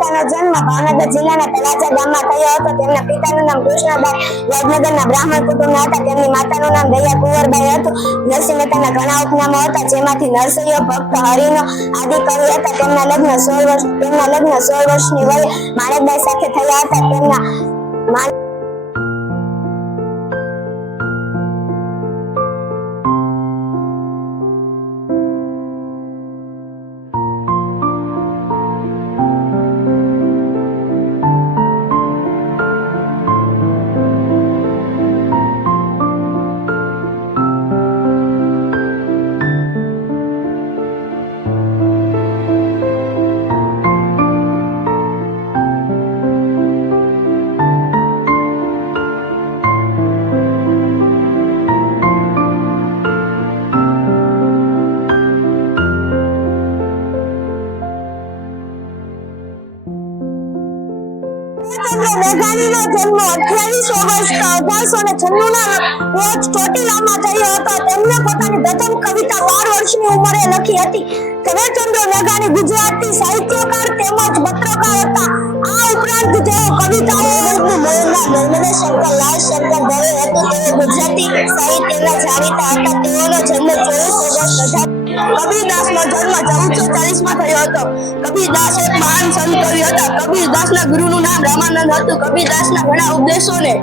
પિતાનો જન્મ ભાવનગર જિલ્લાના તળાજા ગામમાં થયો હતો. તેમના પિતાનું નામ કૃષ્ણબાઈ વડનગરના બ્રાહ્મણ કુટુંબના હતા. તેમની માતાનું નામ દયા કુંવરબાઈ હતું. નરસિંહ મહેતાના ઘણા ઉપનામો હતા, જેમાંથી નરસૈયો, ભક્ત, હરિનો આદિ કવિ હતા. તેમના લગ્ન 16 વર્ષની વયે માણેકબાઈ સાથે થયા હતા. તેમના મેઘાણીનો જન્મ 28 ઓગસ્ટ 1896 રોજ ચોટીલામાં થયો હતો. તેમણે પોતાની પ્રથમ કવિતા 12 વર્ષની ઉંમરે લખી હતી. ઝવેરચંદ્ર મેઘાણી ગુજરાતી સાહિત્યકાર તેમજ પત્રકાર હતા. આ ઉપરાંત તેઓ કવિતાઓ નર્મદા શંકર લાલ શંકર દવે હતું. તેઓ ગુજરાતી સાહિત્યના જાણીતા હતા. તેઓનો જન્મ 24 ઓગસ્ટ કબીરદાસનો જન્મ 1440 માં થયો હતો. કબીરદાસ એક મહાન સંત કવિ હતા. કબીરદાસના ગુરુનું નામ રામાનંદ હતું. કબીરદાસના ઘણા ઉપદેશોને